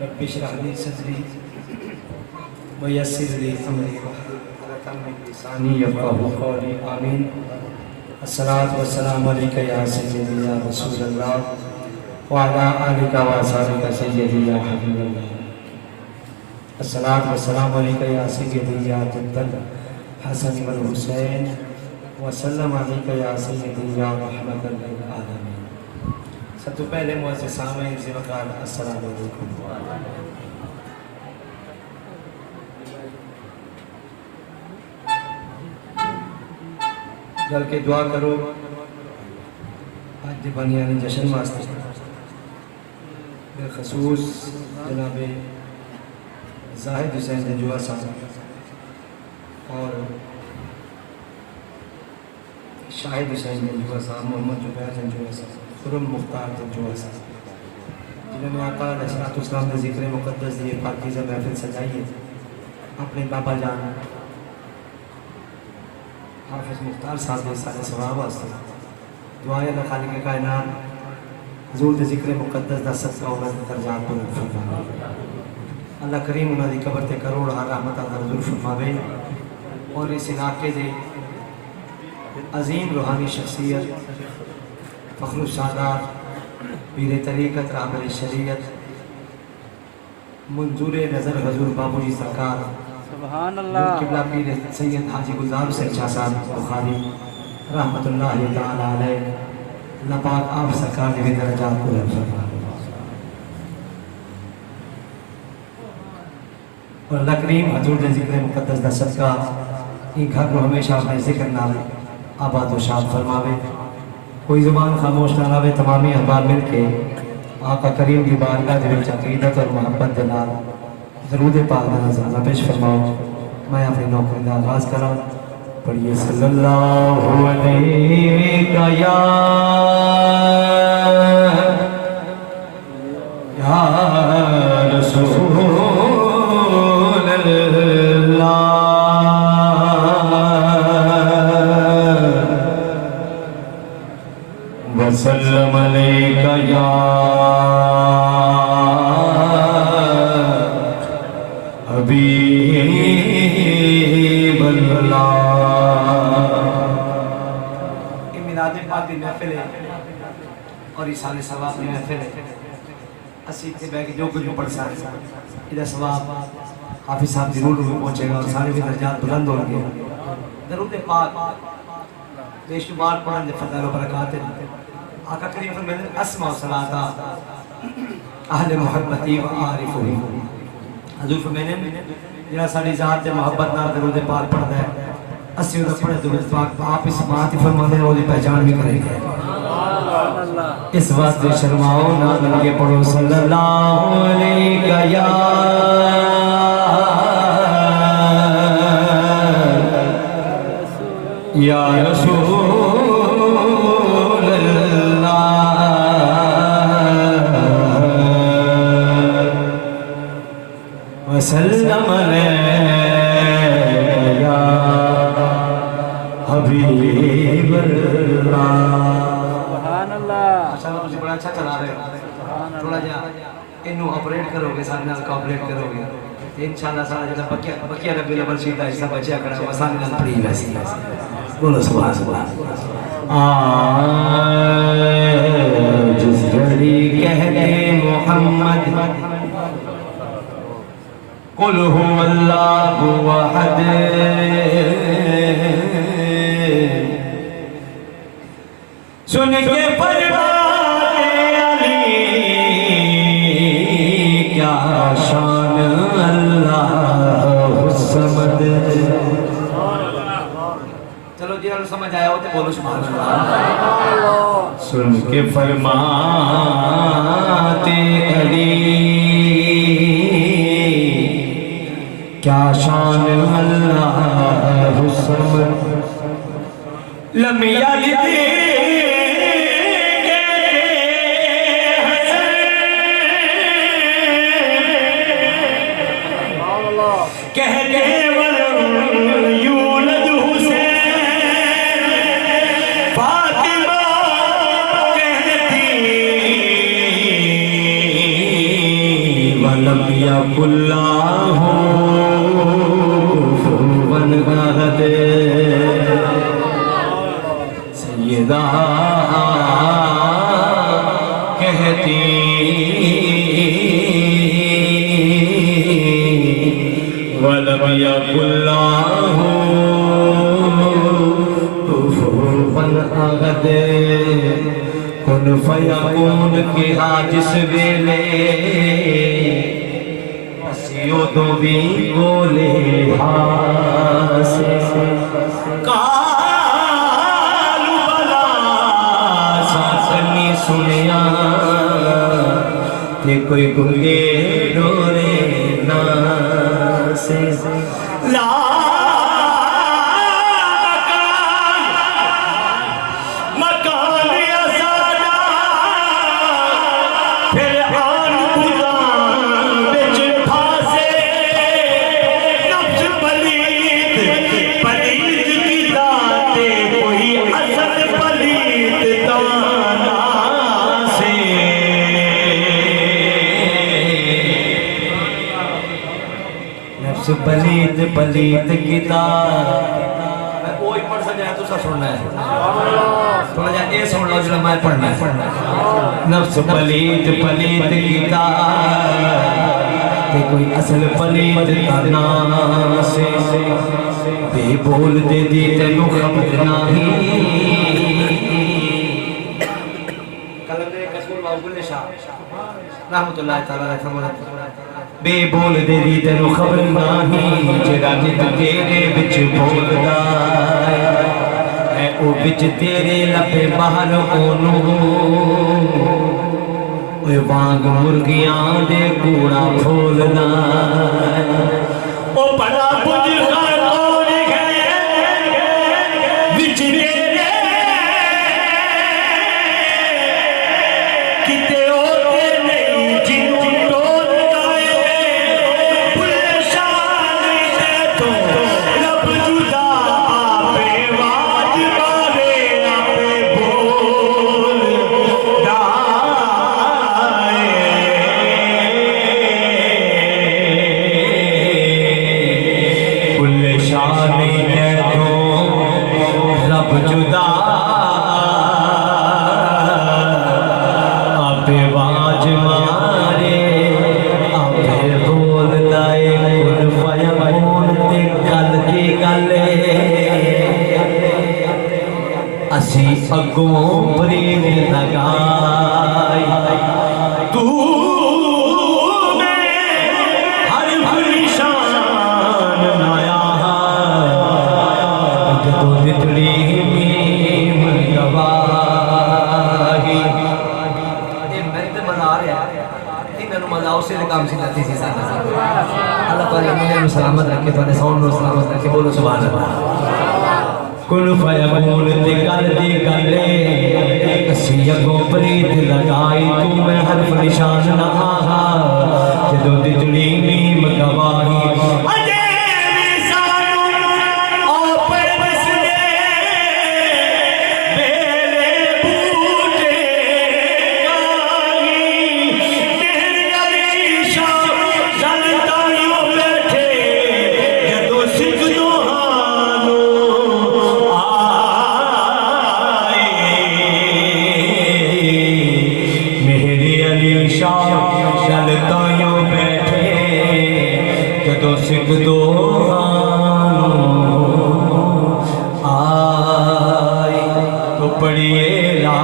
Rabbi इश्रह ली सदरी वयस्सिर ली अमरी लिसानी यफ़क़हू क़ौली आमीन। अस्सलातु वस्सलामु अलैका या सय्यदी या रसूलल्लाह व अला आलिका व असहाबिका सय्यदी या हबीबल्लाह। अस्सलातु वस्सलामु अलैका या सय्यदी या जद्दल हसन वल हुसैन व सल्लम अलैका या सय्यदी या रहमतल लिल आलमीन। सबसे पहले मुअज़्ज़िज़ सामीईन से वक़ाल अस्सलामु अलैकुम। जल के दुआ करो आज बनियानी जश्न वास्ते बेखसूस जनाब जाहिद हुसैन जंजुआ साहब और शाहिद हुसैन जंजुआ साहब, मोहम्मद जुबैर जंजुआ साहब, खुरम मुख्तार जंजुआ साहब, जिन्होंने आका अलैहिस्सलाम ने ज़िक्र मुक़द्दस दिए पाकीज़ा महफ़िल सजाई है। अपने बाबा जान हाफिज़ मुख्तार साहब के सारे सवाब वास्ते दुआएं अल्लाह खालिक कायनात हुज़ूर दे ज़िक्र मुक़द्दस दा सदका उन्हां दे दर्जात बुलंद फरमावे। अल्लाह करीम उन्हां दी कब्र ते करोड़ रहमत नाज़िल फरमावे और इस इलाके दे अजीम रूहानी शख्सियत फ़ख्रुस सादात पीर तरीक़त रहबर शरीयत मंजूर नज़र हज़ूर बाबूजी सरकार सुभान अल्लाह किबला पीर सैयद हाजी गुलजार हुसैन शाह साहब बुखारी रहमतुल्लाहि तआला अलैह। अल्लाह पाक आप सरकार के दर्जात बुलंद फरमाए और अल्लाह करीम हजूर के ज़िक्र मुक़द्दस दा सदका ई घर को हमेशा अपने ज़िक्र नाल आबाद व शाद फरमावे। कोई ज़ुबान खामोश ना रहे, तमामी अहबाब मिल के आका करीम की बारगाह दे विच अक़ीदत और मोहब्बत के नाल दरूद पाक दा नज़राना पेश फरमाओ। मैं अपनी नौकरी का आगाज़ करा। पढ़िए सल्लल्लाहु अलैका या रसूलल्लाह वसल्लम अलैका या हबीबल्लाह। ये मिलाद पाक दी महफिल है और इसाले सवाब दी महफिल है। असी इत्थे बैठ के जो कुछ पढ़ सकते इहदा सवाब हाफिज़ साहब दी रूह में पहुंचेगा और सारे भी दर्जात बुलंद होंगे। दरूद पाक बेशुमार पढ़ने दे फज़ल व बरक़ात है। आका करीम फरमाते हैं अस्मा सलाता अहले मोहब्बती व आरिफुही। हजूर फरमाते हैं जिहड़ा साडी ज़ात ते मोहब्बत नाल दरूद पाक पढ़दा है असी उहदा पढ़े दरूद पाक आप इस बात ही फरमाते हैं ओदी पहचान भी करेंगे। इस वास्ते शर्माओ ना लगे पढ़ो सल्लल्लाहु अलैका या रसूलल्लाह वसल्लम अलैका या हबीबल्लाह। सुभान अल्लाह। माशाअल्लाह तुम बड़ा अच्छा चला रहे हो। थोड़ा जा इनू ऑपरेट करोगे, सारे नाल कोऑपरेट करोगे तो इंशाअल्लाह सारा जिला बकिया रबीउल अव्वल शीदा हिस्सा बचिया खड़ा है सारे नाल पड़ी वैसे। बोलो सुभान अल्लाह। जिस घड़ी कहते मोहम्मद कुल हुवल्लाहु अहद सुन के परवाने अली क्या शान अल्लाह समद। चलो जिन्होंने समझ आया हो तो बोलो सुभान अल्लाह। सुन के फरमाते अली क्या शान अल्लाह समद। लम यलिद फातिमा कुल्लाहु कुफुवन अहद सैयदा कहती वलम यकुल्लाहु कुफुवन अहद कुन फयकून के जिस वेले असियो तो भी बोले हासे कालू बला सासनी सुनिया ते कोई गुंगे डोरे ना से ला पलीत पलीत किताब मैं वो ही पढ़ सकता तुसा सुनना है थोड़ा जा ये सुन लो जो मैं पढ़ना है नफ्स पलीत पलीत किताब ते कोई असल पलीत करना से बे बोल दे दी तेनू खबर नहीं कलम दे कसूर बाबुल शाह रहमतुल्लाह तआला रहमत बे बोल दे दी तेनू खबर नहीं जेड़ा नित तेरे विच बोलदा है ओ विच तेरे लपे बाहर ओनू ओए वांग मुर्गियां दे कूड़ा फूलना ओ बड़ा बुझगा कौन है विच तेरे किते होते नहीं जिन्नू अगों प्रेम लगाई तू में हर निशान नाया जदों दितड़ी मीम गवाही ये मैं तो मजा आ रहा है इन्होंने मजा उसे काम से करती थी साथ अल्लाह ताला मुझे सलामत रखे तो साउंड नो सलामत रखे बोलो सुभान अल्लाह कुल फयकून ते कर दी गले असी अगों प्रीत लगाई तू मैं हरफ निशान ना आहा जदों दितड़ी मीम गवाही अजे सानू ओ परवस दे बेले बूटे गाई मेरे अली शाह जलतायो बैठे जदों सिख दो सिख दो आई तो पढ़िए ला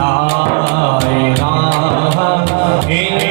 La ilaha illallah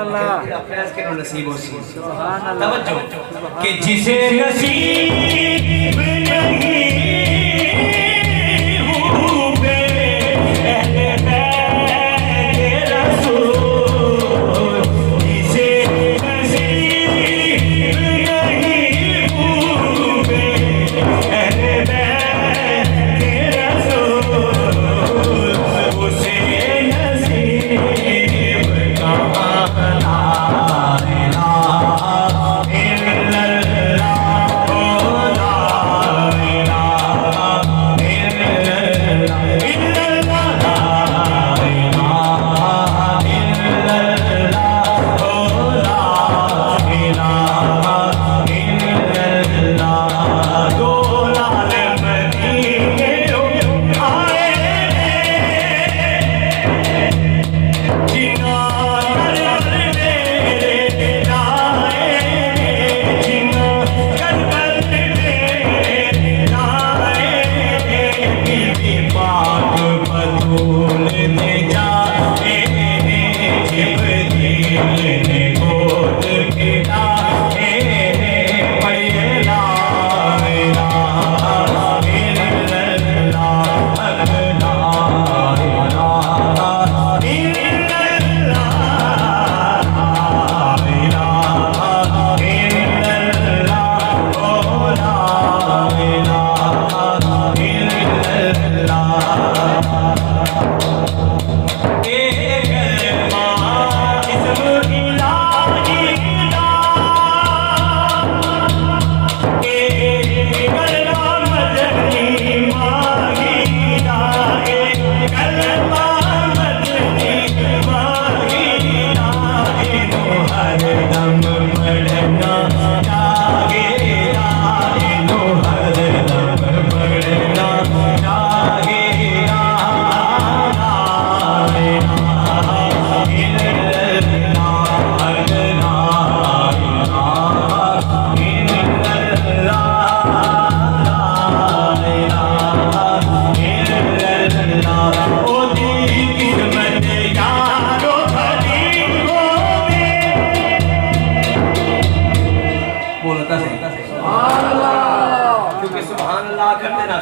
अल्लाह फैज़ के नसीब हो सी सुभान अल्लाह तवज्जो कि जिसे नसीब नहीं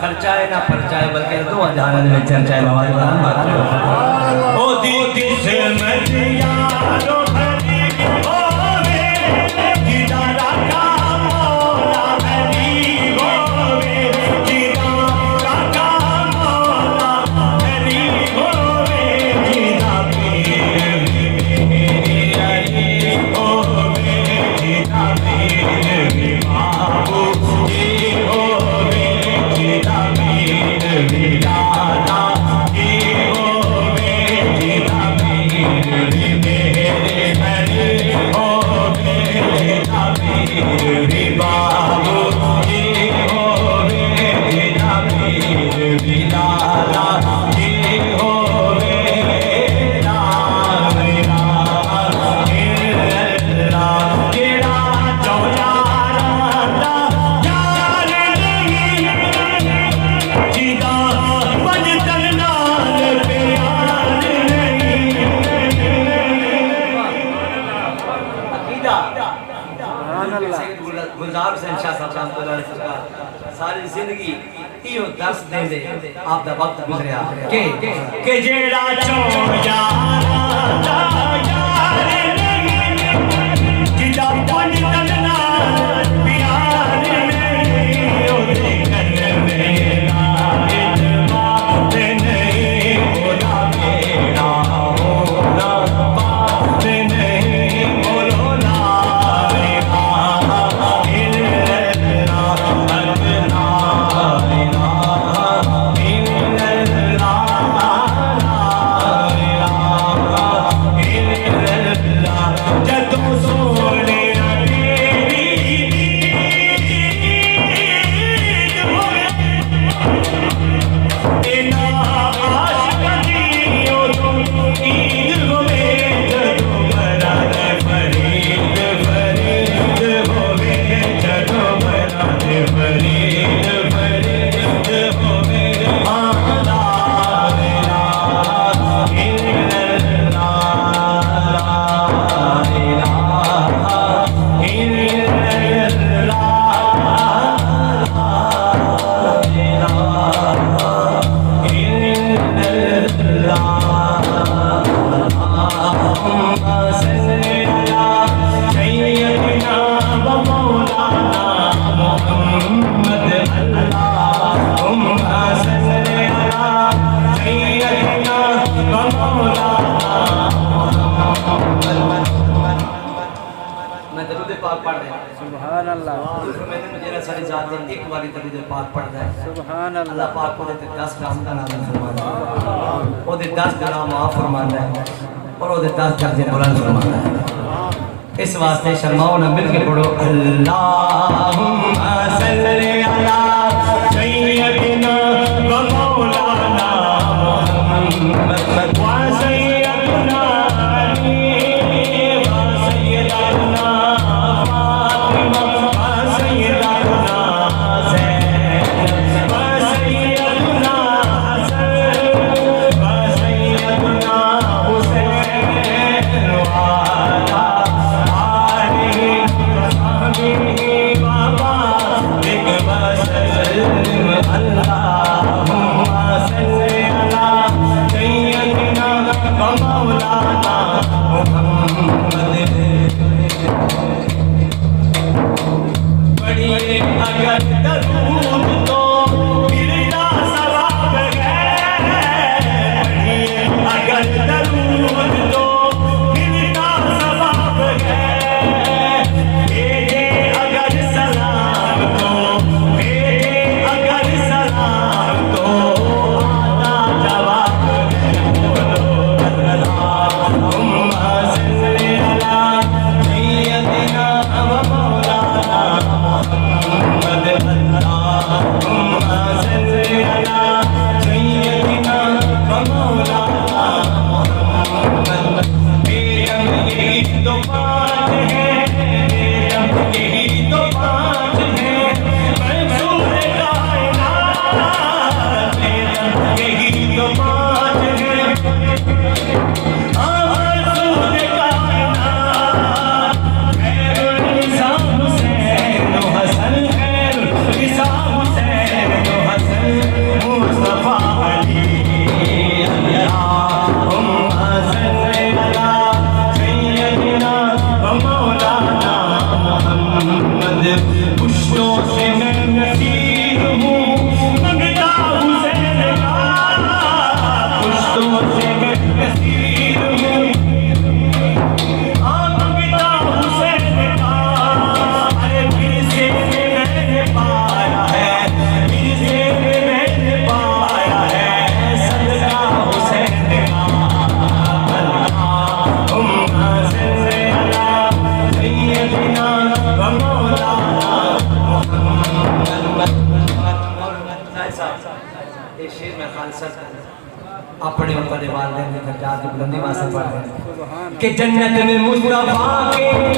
खर्चा है ना पर्चा है बल्कि 2000 में चर्चा है बाबा ओ दी किस्मत यारो भरी होवे जिदारा का मौला भरी होवे जिदारा का मौला भरी होवे जिदा पीर मेरी होवे जिदा पीर बाबू जी होवे गुलजार हुसैन शाह साहब सारी जिंदगी इहो दर्स देंदे आप दा वक्त गुजरिया के जेड़ा चो यारा यार नहीं जिदा पंज तन्ना प्यार नहीं ओदे कन मेरा इतबार नहीं ओदा मेरा ओदा बात नहीं बोलो ना दरूद पाक पढ़ रहे हैं सुभान अल्लाह मैंने मेरा सारी जात ने एक बारी दरूद पाक पढ़दा है सुभान अल्लाह पाक को 10 नाम का नाम फरमाता है ओदे 10 गुनाह माफ फरमाता है और ओदे 10 दर्जे बुलंद फरमाता है इस वास्ते शर्माओ न मिल के पढ़ो अल्लाहुम्मा सल्ली अला सय्यदिना व मौलाना मुहम्मद व सय्यदना अली व सय्यदना फातिमा व सय्यदना ज़ैनब व सय्यदना हसन व सय्यदना हुसैन वाला अपने ऊपर वाले ने दर्जात की बुलंदी वास्ते पढ़ रहे हैं कि जन्नत में मुस्तफा के